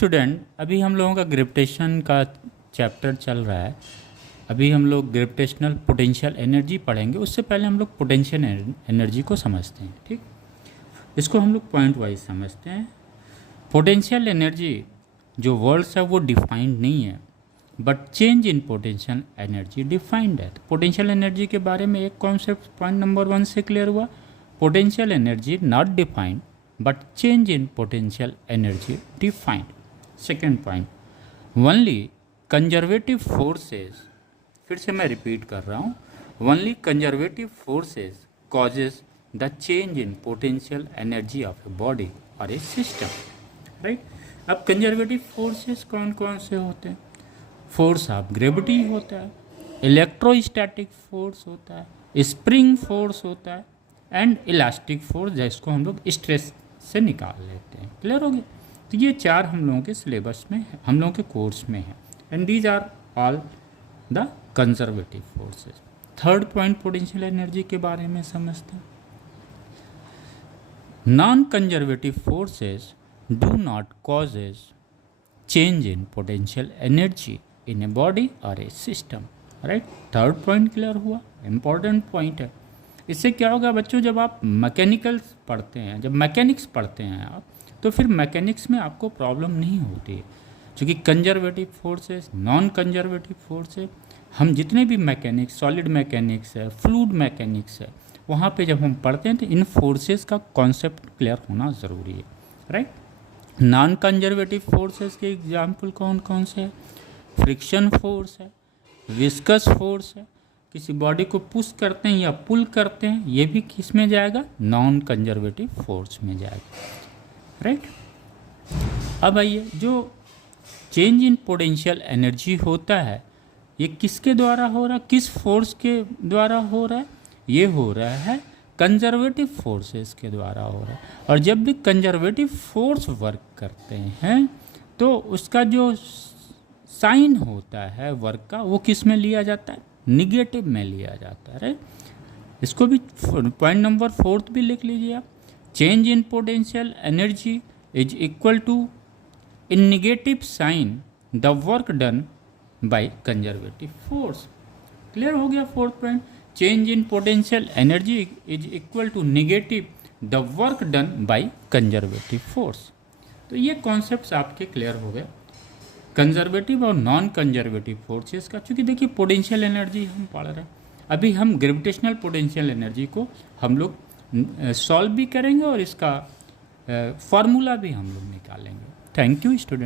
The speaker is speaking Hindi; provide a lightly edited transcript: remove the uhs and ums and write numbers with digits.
स्टूडेंट, अभी हम लोगों का ग्रेविटेशन का चैप्टर चल रहा है। अभी हम लोग ग्रेविटेशनल पोटेंशियल एनर्जी पढ़ेंगे। उससे पहले हम लोग पोटेंशियल एनर्जी को समझते हैं। ठीक, इसको हम लोग पॉइंट वाइज समझते हैं। पोटेंशियल एनर्जी जो वर्ड्स है वो डिफाइंड नहीं है, but change in potential energy defined है। तो पोटेंशियल एनर्जी के बारे में एक कॉन्सेप्ट पॉइंट नंबर 1 से क्लियर हुआ। Potential energy not defined but change in potential energy defined. Second point, only conservative forces, फिर से मैं रिपीट कर रहा हूँ, only conservative forces causes the change in potential energy of A body और ए सिस्टम। राइट, अब कंजर्वेटिव फोर्सेस कौन कौन से होते हैं? फोर्स ऑफ ग्रेविटी होता है, इलेक्ट्रोस्टैटिक फोर्स होता है, स्प्रिंग फोर्स होता है एंड इलास्टिक फोर्स, जिसको हम लोग स्ट्रेस से निकाल लेते हैं। क्लियर हो गया? तो ये चार हम लोगों के सिलेबस में है, हम लोगों के कोर्स में है, and these are all the conservative forces. Third point potential energy के बारे में समझते हैं। Non conservative forces do not causes change in potential energy in a body और a system. Right, third point clear हुआ, इंपॉर्टेंट पॉइंट है। इससे क्या होगा बच्चों, जब आप मैकेनिकल्स पढ़ते हैं, जब मैकेनिक्स पढ़ते हैं आप, तो फिर मैकेनिक्स में आपको प्रॉब्लम नहीं होती है, क्योंकि conservative forces, non conservative forces, हम जितने भी मैकेनिक्स, सॉलिड मैकेनिक्स है, फ्लूइड मैकेनिक्स है, वहाँ पे जब हम पढ़ते हैं तो इन फोर्सेस का कॉन्सेप्ट क्लियर होना ज़रूरी है। राइट, नॉन कंजर्वेटिव फोर्सेस के एग्जाम्पल कौन कौन से हैं? फ्रिक्शन फोर्स है, विस्कस फोर्स है, किसी बॉडी को पुश करते हैं या पुल करते हैं, ये भी किस में जाएगा? नॉन कंजर्वेटिव फोर्स में जाएगा। राइट, अब आइए, जो चेंज इन पोटेंशियल एनर्जी होता है ये किसके द्वारा हो रहा है, किस फोर्स के द्वारा हो रहा है? ये हो रहा है कंजर्वेटिव फोर्सेस के द्वारा हो रहा है। और जब भी कंजर्वेटिव फोर्स वर्क करते हैं तो उसका जो साइन होता है वर्क का, वो किस में लिया जाता है? निगेटिव में लिया जाता है। राइट, इसको भी पॉइंट नंबर 4 भी लिख लीजिए आप। Change in potential energy is equal to in negative sign the work done by conservative force. Clear हो गया fourth point? Change in potential energy is equal to negative the work done by conservative force. तो ये कॉन्सेप्ट्स आपके क्लियर हो गए कंजर्वेटिव और नॉन कंजर्वेटिव फोर्सेस का। चूँकि देखिए पोटेंशियल एनर्जी हम पढ़ रहे हैं, अभी हम ग्रेविटेशनल पोटेंशियल एनर्जी को हम लोग सॉल्व भी करेंगे और इसका फार्मूला भी हम लोग निकालेंगे। Thank you student.